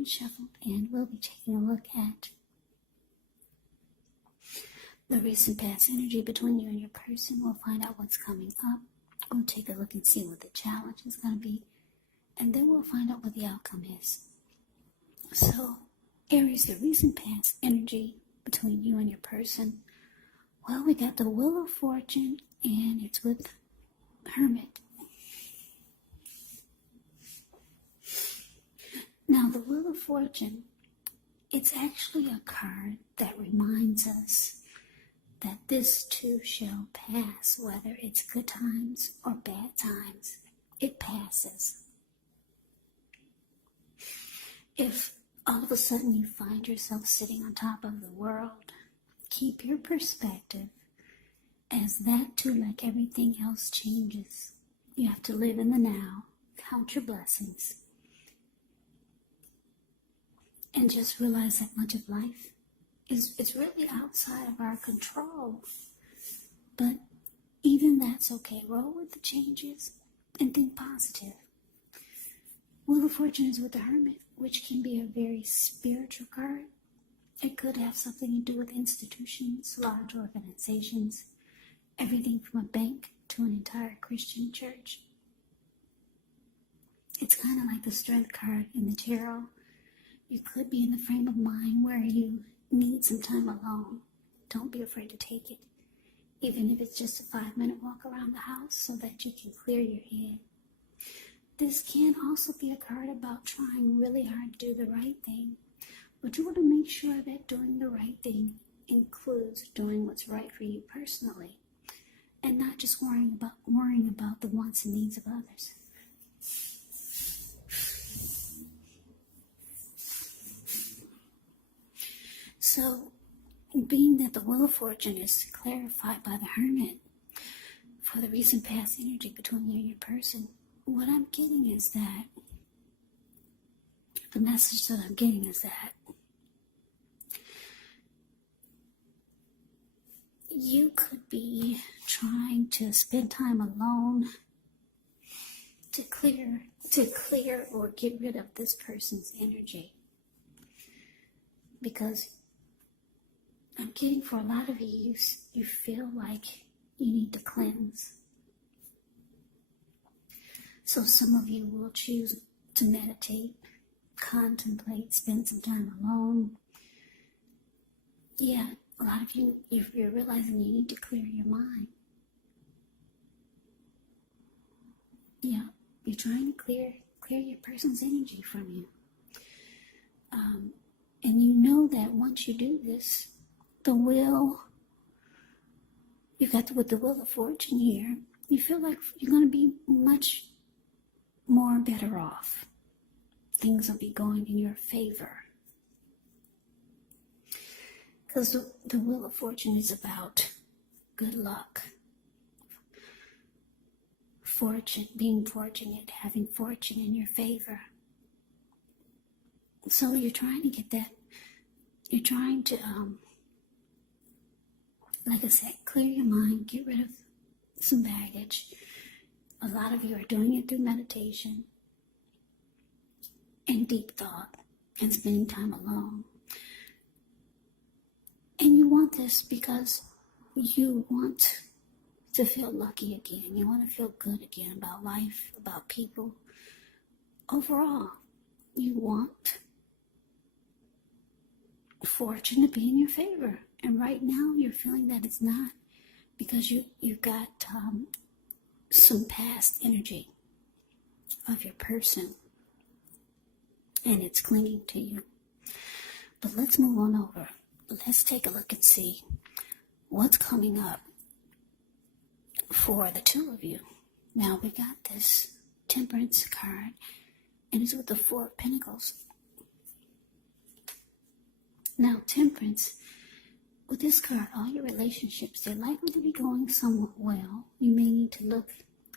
and shuffled, and we'll be taking a look at the recent past energy between you and your person. We'll find out what's coming up. We'll take a look and see what the challenge is going to be, and then we'll find out what the outcome is. So, Aries, the recent past energy between you and your person. Well, we got the Wheel of Fortune, and it's with Hermit. Now, the Wheel of Fortune, it's actually a card that reminds us that this too shall pass, whether it's good times or bad times. It passes. If all of a sudden you find yourself sitting on top of the world, keep your perspective, as that too, like everything else, changes. You have to live in the now, count your blessings, and just realize that much of life it's really outside of our control. But even that's okay. Roll with the changes and think positive. Wheel of Fortune is with the Hermit, which can be a very spiritual card. It could have something to do with institutions, large organizations, everything from a bank to an entire Christian church. It's kind of like the Strength card in the tarot. You could be in the frame of mind where you need some time alone. Don't be afraid to take it, even if it's just a 5-minute walk around the house so that you can clear your head. This can also be a card about trying really hard to do the right thing, but you want to make sure that doing the right thing includes doing what's right for you personally, and not just worrying about the wants and needs of others. So, being that the Wheel of Fortune is clarified by the Hermit for the recent past energy between you and your person, what I'm getting is that, the message that I'm getting is that you could be trying to spend time alone to clear or get rid of this person's energy. Because I'm getting for a lot of you, you feel like you need to cleanse. So some of you will choose to meditate, contemplate, spend some time alone. Yeah, a lot of you, you're realizing you need to clear your mind. Yeah, you're trying to clear your person's energy from you. And you know that once you do this, you've got with the Wheel of Fortune here, you feel like you're going to be much more better off. Things will be going in your favor. Because the Wheel of Fortune is about good luck, fortune, being fortunate, having fortune in your favor. So you're trying to get that, you're trying to, like I said, clear your mind, get rid of some baggage. A lot of you are doing it through meditation and deep thought and spending time alone. And you want this because you want to feel lucky again. You want to feel good again about life, about people. Overall, you want fortune to be in your favor. And right now, you're feeling that it's not, because you've got some past energy of your person, and it's clinging to you. But let's move on over. Let's take a look and see what's coming up for the two of you. Now, we got this Temperance card, and it's with the Four of Pentacles. Now, Temperance, with this card, all your relationships, they're likely to be going somewhat well. You may need to look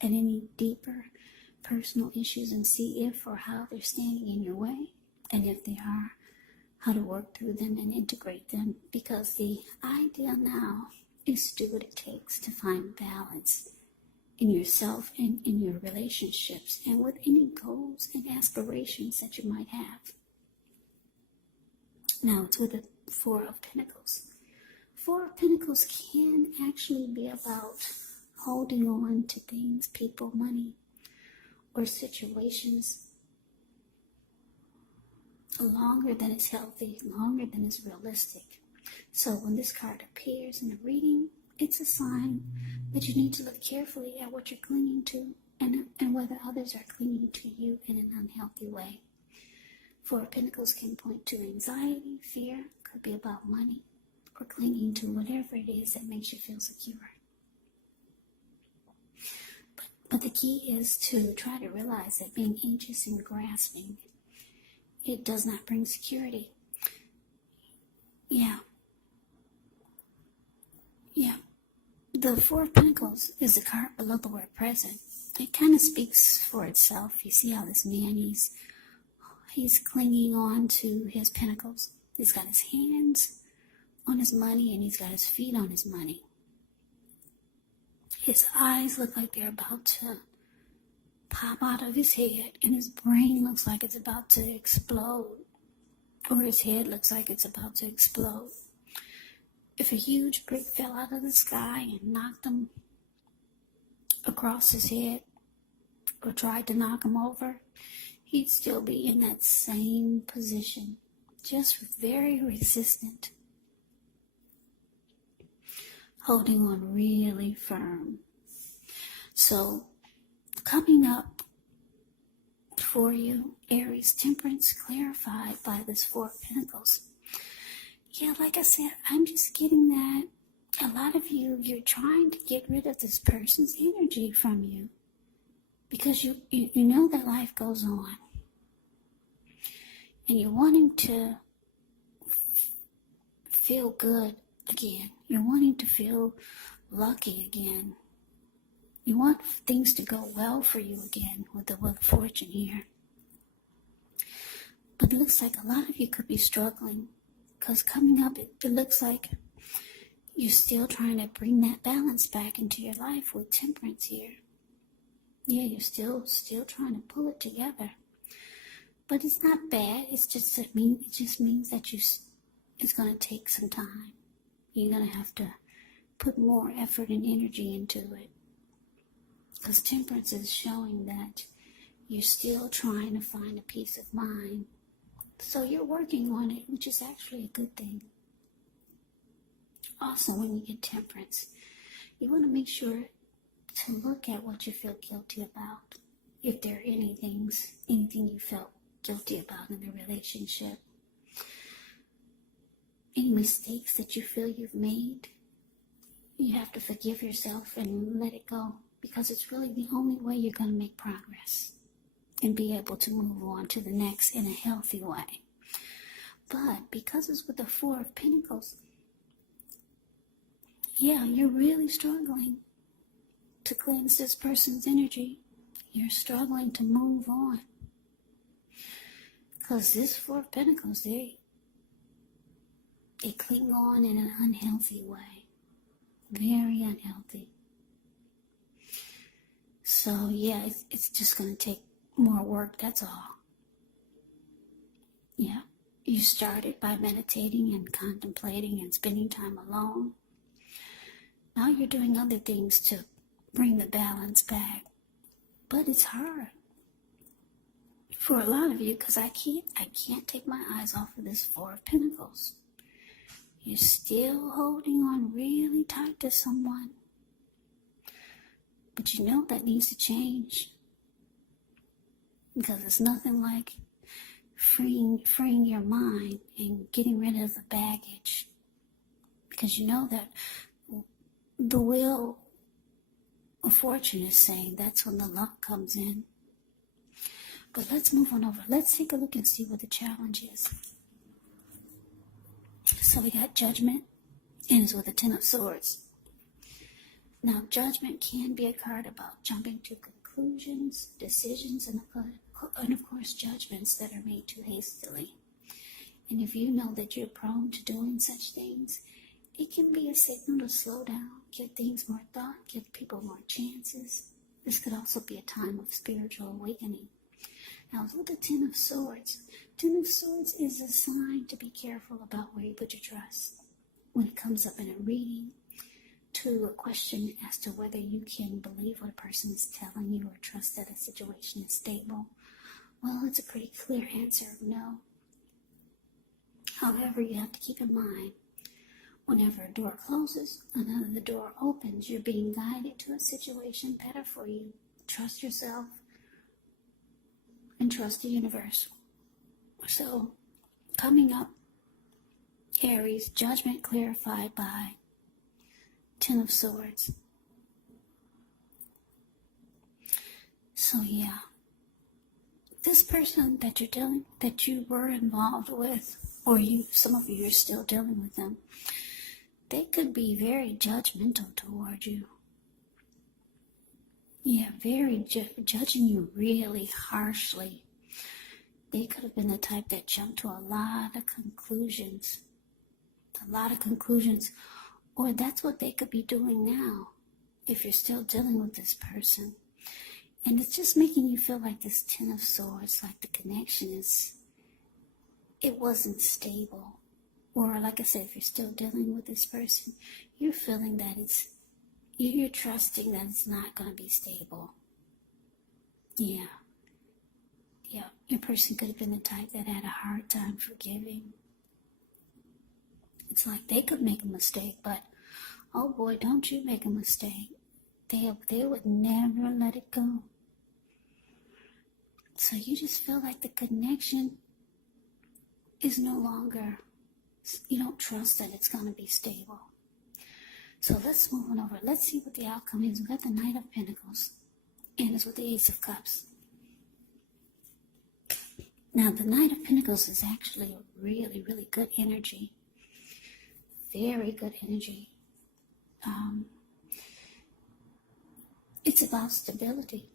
at any deeper personal issues and see if or how they're standing in your way, and if they are, how to work through them and integrate them, because the idea now is to do what it takes to find balance in yourself and in your relationships and with any goals and aspirations that you might have. Now it's with the Four of Pentacles. Four of Pentacles can actually be about holding on to things, people, money, or situations longer than is healthy, longer than is realistic. So when this card appears in a reading, it's a sign that you need to look carefully at what you're clinging to and whether others are clinging to you in an unhealthy way. Four of Pentacles can point to anxiety, fear, could be about money, or clinging to whatever it is that makes you feel secure. But the key is to try to realize that being anxious and grasping, it does not bring security. Yeah. The Four of Pentacles is the card below the word present. It kind of speaks for itself. You see how this man, he's clinging on to his pentacles. He's got his hands on his money and he's got his feet on his money. His eyes look like they're about to pop out of his head, and his brain looks like it's about to explode, or his head looks like it's about to explode. If a huge brick fell out of the sky and knocked him across his head, or tried to knock him over, he'd still be in that same position, just very resistant, holding on really firm. So, coming up for you, Aries, Temperance, clarified by this Four of Pentacles. Yeah, like I said, I'm just getting that a lot of you're trying to get rid of this person's energy from you because you know that life goes on. And you're wanting to feel good again. You're wanting to feel lucky again. You want things to go well for you again with the Wheel of Fortune here. But it looks like a lot of you could be struggling because coming up, it looks like you're still trying to bring that balance back into your life with Temperance here. Yeah, you're still trying to pull it together. But it's not bad. It just means that it's going to take some time. You're going to have to put more effort and energy into it. Because Temperance is showing that you're still trying to find a peace of mind. So you're working on it, which is actually a good thing. Also, when you get Temperance, you want to make sure to look at what you feel guilty about. If there are anything you felt guilty about in the relationship. Any mistakes that you feel you've made, you have to forgive yourself and let it go. Because it's really the only way you're going to make progress and be able to move on to the next in a healthy way. But because it's with the Four of Pentacles, yeah, you're really struggling to cleanse this person's energy. You're struggling to move on. Because this Four of Pentacles, they cling on in an unhealthy way. Very unhealthy. So, yeah, it's just going to take more work, that's all. Yeah, you started by meditating and contemplating and spending time alone. Now you're doing other things to bring the balance back. But it's hard for a lot of you because I can't take my eyes off of this Four of Pentacles. You're still holding on really tight to someone. But you know that needs to change. Because it's nothing like freeing your mind and getting rid of the baggage. Because you know that the Wheel of Fortune is saying that's when the luck comes in. But let's move on over. Let's take a look and see what the challenge is. So we got Judgment, and it's with the Ten of Swords. Now, Judgment can be a card about jumping to conclusions, decisions, and of course, judgments that are made too hastily. And if you know that you're prone to doing such things, it can be a signal to slow down, give things more thought, give people more chances. This could also be a time of spiritual awakening. Now, with the Ten of Swords, Ten of Swords is a sign to be careful about where you put your trust. When it comes up in a reading, to a question as to whether you can believe what a person is telling you or trust that a situation is stable, well, it's a pretty clear answer of no. However, you have to keep in mind, whenever a door closes, another door opens. You're being guided to a situation better for you. Trust yourself and trust the universe. So, coming up, Aries, judgment clarified by Ten of Swords. So yeah, this person that you were involved with, or some of you are still dealing with them, they could be very judgmental toward you. Yeah, very judging you really harshly. They could have been the type that jumped to a lot of conclusions. Or that's what they could be doing now, if you're still dealing with this person. And it's just making you feel like this Ten of Swords, like the connection it wasn't stable. Or like I said, if you're still dealing with this person, you're feeling that you're trusting that it's not going to be stable. Yeah, your person could have been the type that had a hard time forgiving. It's like they could make a mistake, but oh boy, don't you make a mistake. They would never let it go. So you just feel like the connection is no longer, you don't trust that it's going to be stable. So let's move on over. Let's see what the outcome is. We've got the Knight of Pentacles, and it's with the Ace of Cups. Now, the Knight of Pentacles is actually a really, really good energy. Very good energy. It's about stability.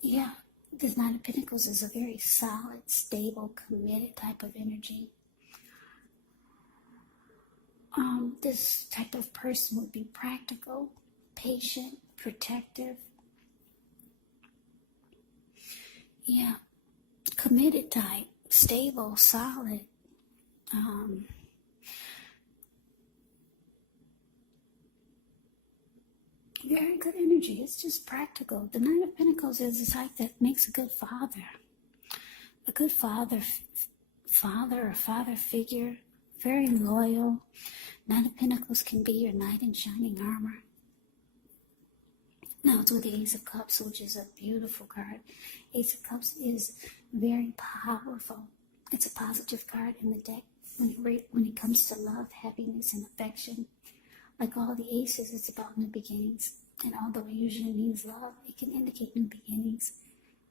Yeah, this Knight of Pentacles is a very solid, stable, committed type of energy. This type of person would be practical, patient, protective. Yeah, committed type, stable, solid. Very good energy. It's just practical. The Knight of Pentacles is the type that makes a good father. A good father or father figure. Very loyal. Knight of Pentacles can be your knight in shining armor. Now it's with the Ace of Cups, which is a beautiful card. Ace of Cups is very powerful. It's a positive card in the deck when it comes to love, happiness, and affection. Like all the aces, it's about new beginnings. And although it usually means love, it can indicate new beginnings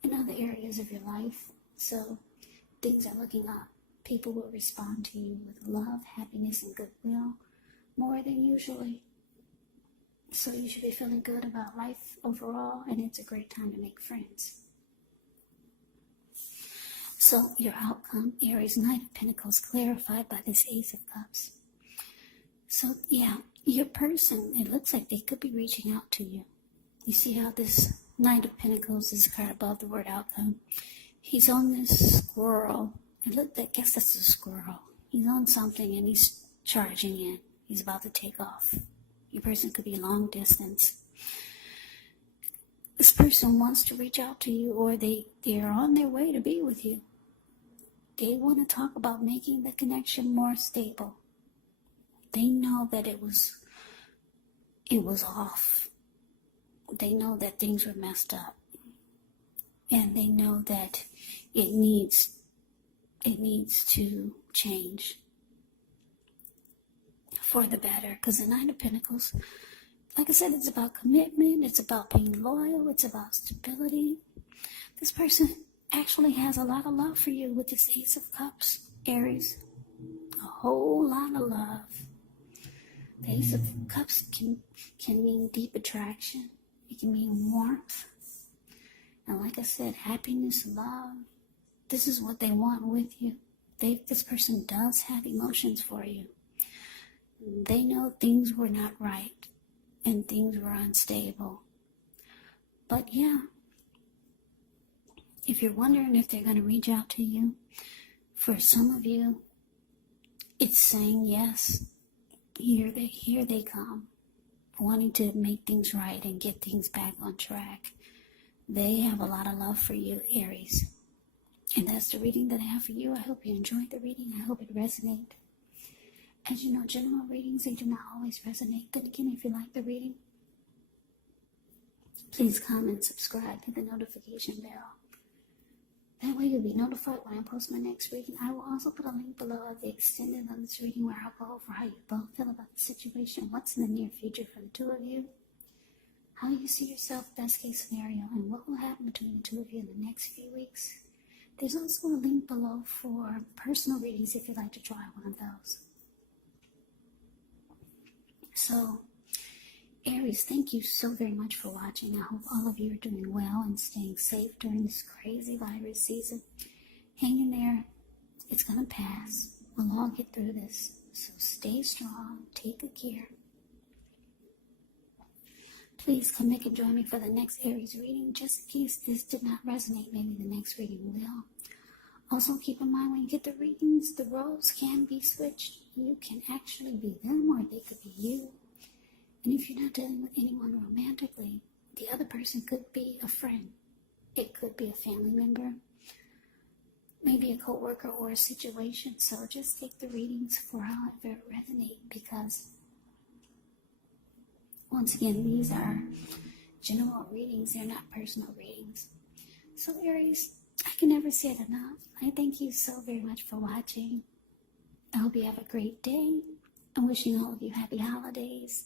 in other areas of your life. So things are looking up. People will respond to you with love, happiness, and goodwill more than usually. So you should be feeling good about life overall, and it's a great time to make friends. So your outcome, Aries, Knight of Pentacles, clarified by this Ace of Cups. So yeah, your person, it looks like they could be reaching out to you. You see how this Knight of Pentacles is a card above the word outcome. He's on this squirrel. I guess that's a squirrel. He's on something and he's charging in. He's about to take off. Your person could be long distance. This person wants to reach out to you, or they're on their way to be with you. They want to talk about making the connection more stable. They know that it was off. They know that things were messed up. And they know that it needs to change for the better. Because the Knight of Pentacles, like I said, it's about commitment. It's about being loyal. It's about stability. This person actually has a lot of love for you with this Ace of Cups, Aries. A whole lot of love. The Ace of Cups can mean deep attraction. It can mean warmth. And like I said, happiness, love. This is what they want with you. This person does have emotions for you. They know things were not right and things were unstable. But yeah, If you're wondering if they're going to reach out to you, for some of you, it's saying yes. Here they come, wanting to make things right and get things back on track. They have a lot of love for you, Aries. And that's the reading that I have for you. I hope you enjoyed the reading. I hope it resonated. As you know, general readings, they do not always resonate. Then again, if you like the reading, please comment, subscribe, hit the notification bell. That way you'll be notified when I post my next reading. I will also put a link below of the extended on this reading where I'll go over how you both feel about the situation, what's in the near future for the two of you, how you see yourself, best case scenario, and what will happen between the two of you in the next few weeks. There's also a link below for personal readings if you'd like to try one of those. So, Aries, thank you so very much for watching. I hope all of you are doing well and staying safe during this crazy virus season. Hang in there. It's going to pass. We'll all get through this. So stay strong. Take good care. Please come back and join me for the next Aries reading. Just in case this did not resonate, maybe the next reading will. Also keep in mind when you get the readings, the roles can be switched. You can actually be them or they could be you. And if you're not dealing with anyone romantically, the other person could be a friend. It could be a family member, maybe a co-worker or a situation. So just take the readings for however it resonates, because once again, these are general readings. They're not personal readings. So Aries, I can never say it enough. I thank you so very much for watching. I hope you have a great day. I'm wishing all of you happy holidays.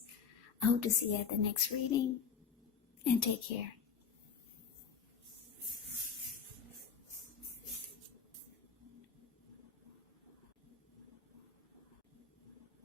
I hope to see you at the next reading, and take care.